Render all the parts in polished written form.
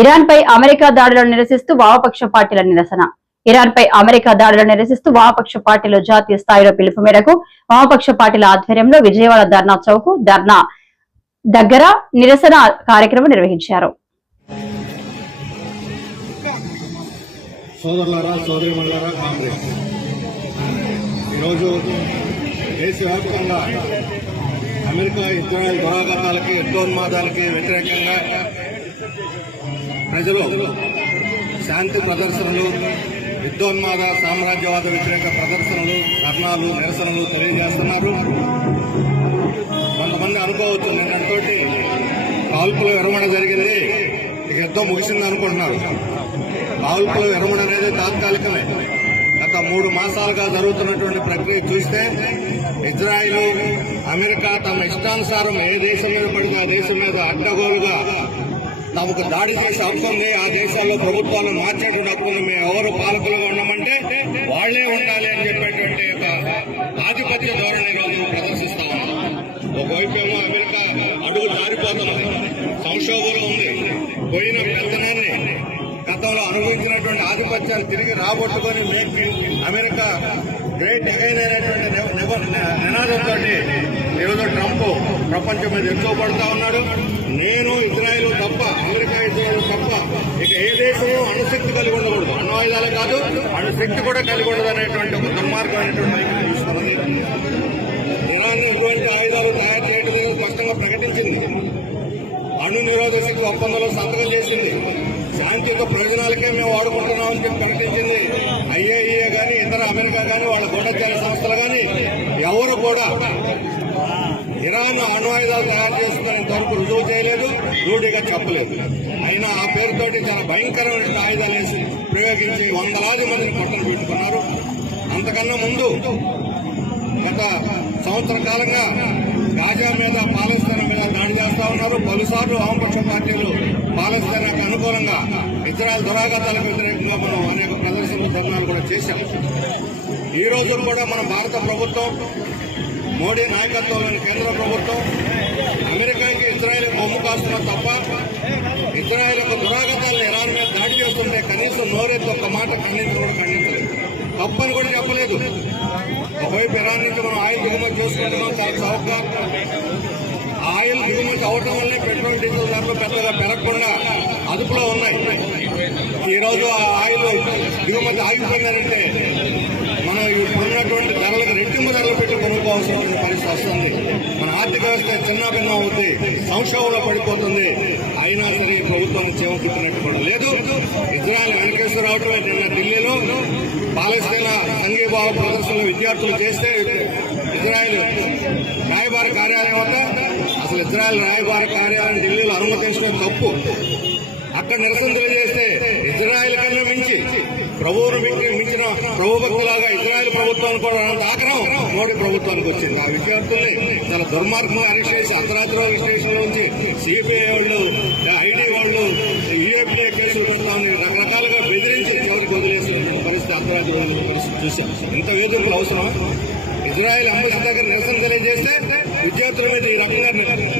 Iran పై America దాడులను నిరసిస్తూ వామపక్ష పార్టీల నిరసన. ఇరాన్ పై అమెరికా దాడులను నిరసిస్తూ వామపక్ష పార్టీలు జాతీయ స్థాయిలో పిలుపు మేరకు వామపక్ష పార్టీల ఆధ్వర్యంలో విజయవాడ ధర్నా చౌక్ ధర్నా దగ్గర నిరసన కార్యక్రమం నిర్వహించారు. సోదరులారా, సోదరిమణులారా, కాంగ్రెస్ ఈరోజు దేశవ్యాప్తంగా అమెరికా ఇజ్రాయెల్ దురాఘాతాలకి యుద్ధోన్మాదాలకి వ్యతిరేకంగా ప్రజలు శాంతి ప్రదర్శనలు, యుద్ధోన్మాద సామ్రాజ్యవాద వ్యతిరేక ప్రదర్శనలు, ధర్నాలు, నిరసనలు తెలియజేస్తున్నారు. కొంతమంది అనుకోవచ్చు నిన్నటితోటి కాల్పుల విరమణ జరిగింది, ఇక యుద్ధం ముగిసింది అనుకుంటున్నారు. కాల్పుల విరమణ అనేది తాత్కాలికమే. గత 3 మాసాలుగా జరుగుతున్నటువంటి ప్రక్రియ చూస్తే ఇజ్రాయిల్, అమెరికా తమ ఇష్టానుసారం ఏ దేశం మీద పడితే ఆ దేశం మీద అడ్డగోలుగా తమకు దాడి చేసే హక్కు ఉంది. ఆ దేశాల్లో ప్రభుత్వాలు మార్చేటువంటి హక్కు ఉంది. మేము ఎవరు పాలకులుగా ఉన్నామంటే వాళ్లే ఉండాలి అని చెప్పేటువంటి ఒక ఆధిపత్య ధోరణి ప్రదర్శిస్తా ఉన్నాం. ఒకవైపు ఏమో అమెరికా అడుగు జారిపోతుంది, సంక్షోభంలో ఉంది. పోయిన పెత్తనాన్ని, గతంలో అనుభవించినటువంటి ఆధిపత్యాన్ని తిరిగి రాబట్టుకొని అమెరికా గ్రేట్ అగైన్ అనేటువంటి నినాదంతో ఈరోజు ట్రంప్ ప్రపంచం మీద ఎక్కువ పడుతూ ఉన్నాడు. నేను ఇజ్రాయెల్ తప్ప, అమెరికా ఇజ్రాయెల్ తప్ప ఇక ఏ దేశము అణుశక్తి కలిగి ఉండకూడదు, అణ్వాయుధాలు కాదు అణుశక్తి కూడా కలిగి ఉండదు అనేటువంటి ఒక దుర్మార్గమైనటువంటి వైఖరి తీసుకున్నది. ఇరాన్ ఇటువంటి ఆయుధాలు తయారు చేయడం స్పష్టంగా ప్రకటించింది. అణు నిరోధక శక్తి ఒప్పందంలో సంతకం చేసింది. శాంతియుత ప్రయోజనాలకే మేము వాడుకుంటున్నామని చెప్పి ప్రకటించింది. ఐఏఈఏ కానీ ఇతర అమెరికా కానీ వాళ్ళ గూఢచార సంస్థలు కానీ ఎవరు కూడా ఇరాన్ అణ్వాయుధాలు తయారు చేస్తుందని ఇంతవరకు రుజువు చేయలేదు, రూఢిగా చెప్పలేదు. అయినా ఆ పేరుతోటి చాలా భయంకరమైన ఆయుధాలు వేసి ప్రయోగించి వందలాది మందిని పట్టలు పెట్టుకున్నారు. అంతకన్నా ముందు గత సంవత్సర కాలంగా గాజా మీద, పాలస్తీనా మీద దాడి చేస్తా ఉన్నారు. పలుసార్లు వామపక్ష పార్టీలు పాలస్తీనాకు అనుకూలంగా ఇజ్రాయెల్ దురాఘాతాలకు వ్యతిరేకంగా మనం అనేక ప్రదర్శనలు, ధర్నాలు కూడా చేశాం. ఈ రోజు కూడా మన భారత ప్రభుత్వం, మోడీ నాయకత్వంలోని కేంద్ర ప్రభుత్వం అమెరికాకి ఇజ్రాయెల్ బొమ్మ కాస్తున్నా తప్ప ఇజ్రాయెల్ యొక్క దురాఘాతాలను ఇరాన్ మీద దాడి చేస్తుంటే కనీసం నోరెత్తి ఒక్క మాట ఖండించలేదు, తప్పని కూడా చెప్పలేదు. ఒకవైపు ఇరాన్ నుంచి మనం ఆయిల్ దిగుమతి చేసుకుంటున్నాం చాలా చౌకగా. ఆయిల్ దిగుమతి అవటం వల్లే పెట్రోల్, డీజిల్ ధరలు పెద్దగా పెరగకుండా అదుపులో ఉన్నాయి. ఈరోజు ఆ ఆయిల్ దిగుమతి ఆగిపోయిందంటే మనం ఇప్పుడున్నటువంటి ధరలకు రెట్టింపు ధరలు పెట్టి కొనుక్కోవాల్సిన పరిస్థితి వస్తుంది. మన ఆర్థిక వ్యవస్థ చిన్నాభిన్నం అవుతుంది, సంక్షోభంలో పడిపోతుంది. అయినా సరే ప్రభుత్వాన్ని చేపట్టినట్టు కూడా లేదు. ఇజ్రాయెల్ వెనకేశ్వర రావటమే నిన్న ఢిల్లీలో పాలస్తీనా సంఘీభావ ప్రదర్శనలు విద్యార్థులు చేస్తే ఇజ్రాయెల్ రాయబార కార్యాలయం వద్ద, అసలు ఇజ్రాయెల్ రాయబార కార్యాలయం ఢిల్లీలో అనుమతించడం తప్పు. అక్కడ నిరసన తెలియజేస్తే ఇజ్రాయెల్ కన్నా మించి ప్రభువును మించిన ప్రభు భక్తులాగా ఇజ్రాయెల్ ప్రభుత్వానికి కూడా ఆగ్రహం మోడీ ప్రభుత్వానికి వచ్చింది. ఆ విద్యార్థుల్ని చాలా దుర్మార్గంగా అరెస్ట్ చేసి అర్ధరాత్రి స్టేషన్ నుంచి సిబిఐ వాళ్ళు, ఐటీ వాళ్ళు, యూఏపీఏ కేసులు పెడతామని రకరకాలుగా బెదిరించి చివరికి వదిలేసిన పరిస్థితి, అర్ధరాత్రి పరిస్థితి చూశాం. ఇంత వేధింపులు అవసరమా? ఇజ్రాయెల్ అంబసీ దగ్గర నిరసన తెలియజేస్తే విద్యార్థుల మీద ఈ రకంగా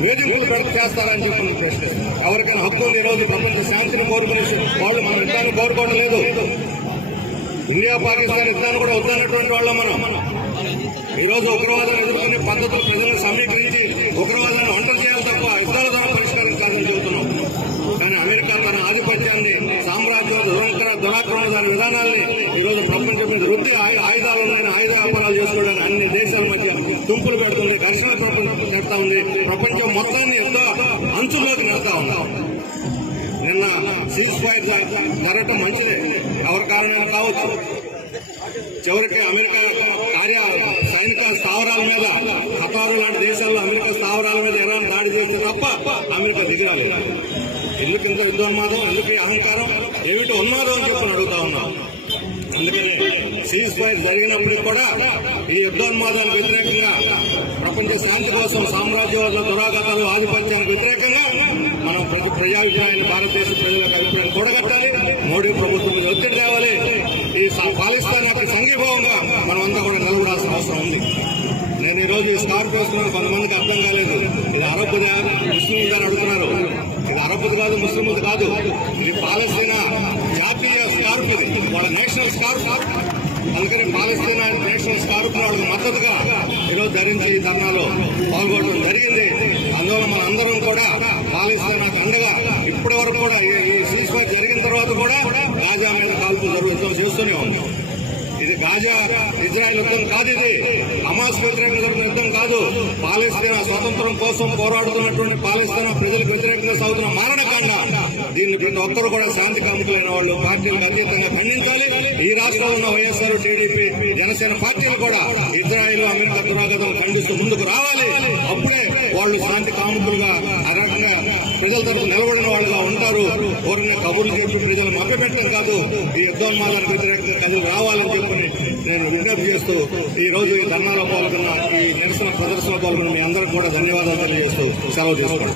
వేధింపులు చేస్తారని చెప్పి ప్రశ్నిస్తారు. ఎవరికైనా హక్కు ఉంది. ఈ రోజు ప్రపంచ శాంతిని కోరుకునే వాళ్ళు మనం యుద్ధాన్ని కోరుకోవడం లేదు. ఇండియా పాకిస్తాన్ యుద్ధాన్ని కూడా వద్దన్నటువంటి వాళ్ళం మనం. ఈరోజు ఉగ్రవాదాన్ని ఎదుర్కొనే పద్ధతులు ప్రజలను సమీకరించి ఉగ్రవాదాన్ని ఒంటరి చేయాలి తప్ప యుద్ధాల ద్వారా పరిష్కారం కాదని చెబుతున్నాం. కానీ అమెరికా తన ఆధిపత్యాన్ని, సామ్రాజ్యం, దురాక్రమణ దాని విధానాన్ని ఈరోజు ప్రపంచం మీద రుద్ది ఆయుధాలు ఉన్నాయని ఆయుధ వ్యాపారాలు చేసుకోవడానికి అన్ని దేశాల మధ్య తుంపులు పెడుతుంది, ఘర్షణ పెడతా ఉంది. ప్రపంచం మొత్తాన్ని యుద్ధ అంచుల్లోకి నెడతా ఉంది. నిన్న సీజ్ ఫైర్ జరగటం మంచిదే, ఎవరి కారణం కావచ్చు. చివరికి అమెరికా సైనిక స్థావరాల మీద, ఖతారు లాంటి దేశాల్లో అమెరికా స్థావరాల మీద ఇరాన్ దాడి చేస్తే తప్ప అమెరికా దిగిరాలి. ఎందుకు ఇంత యుద్ధోన్మాదం, ఎందుకు ఈ అహంకారం, ఏమిటి ఉన్మాదం అని చెప్పి అడుగుతా ఉన్నాం. అందుకని సీజ్ ఫైర్ జరిగినప్పటికీ కూడా ఈ యుద్ధోన్మాదాలకు వ్యతిరేకంగా, ప్రపంచ శాంతి కోసం, సామ్రాజ్యవాద దురాఘాతాలు, ఆధిపత్యానికి వ్యతిరేకంగా మనం ప్రజాభిప్రాయాన్ని, భారతదేశ ప్రజల అభిప్రాయాన్ని కూడగట్టాలి. మోడీ ప్రభుత్వం ఒత్తిడి తేవాలి. ఈ పాకిస్తాన్ యొక్క సంఘీభావంగా మనం అంతా కూడా నిలబడాల్సిన అవసరం ఉంది. నేను ఈరోజు ఈ స్కార్ప్ వేస్తున్నాను, కొంతమందికి అర్థం కాలేదు. ఇది అరబ్బుదా, ముస్లిం గారు అడుగుతున్నారు. ఇది అరబ్బుది కాదు, ముస్లింది కాదు. ఇది పాలస్తీనా జాతీయ స్కార్ఫ్, ఇది వాళ్ళ నేషనల్ స్కార్ఫ్. అందుకని పాలస్తీనా నేషనల్ స్కార్ఫ్ వాళ్ళకి మద్దతుగా ఈరోజు ధరించి ఈ ధర్నాలో పాల్గొనడం జరిగింది. అందువల్ల మన అందరం కూడా పాలస్తీనాకు అండగా ఇప్పటి వరకు కూడా ఈ సీజ్ఫైర్ జరిగిన తర్వాత కూడా గాజా మీద కాల్పులు యుద్ధం చేస్తూనే ఉన్నాం. ఇది గాజా ఇజ్రాయెల్ యుద్ధం కాదు, ఇది హమాస్ వ్యతిరేకంగా జరుగుతున్న యుద్ధం కాదు. పాలస్తీనా స్వతంత్రం కోసం పోరాడుతున్నటువంటి పాలస్తీనా ప్రజలకు వ్యతిరేకంగా సాగుతున్న మారణకాండ. దీన్ని ప్రతి ఒక్కరు కూడా శాంతి కాముకులైన వాళ్ళు పార్టీలకు అతీతంగా ఖండించాలి. ఈ రాష్ట్రంలో ఉన్న వైఎస్ఆర్, టీడీపీ, జనసేన పార్టీలు కూడా ఇజ్రాయెల్, అమెరికా దురాగతం ఖండిస్తూ ముందుకు రావాలి. అప్పుడే వాళ్ళు శాంతి కాముకులుగా ఆ రకంగా ప్రజల తరఫు నిలబడిన వాళ్ళుగా ఉంటారు. ఎవరైనా కబుర్లు చెప్పి ప్రజలు మభ్యపెట్టడం కాదు, ఈ యుద్ధోన్మాదానికి వ్యతిరేకంగా కథలు రావాలని చెప్పి నేను విజ్ఞప్తి చేస్తూ ఈ రోజు ఈ ధర్నాలో పాల్గొన్న, ఈ నిరసన ప్రదర్శనలో పాల్గొన్న మీ అందరికీ కూడా ధన్యవాదాలు తెలియజేస్తూ సెలవు తీసుకోండి.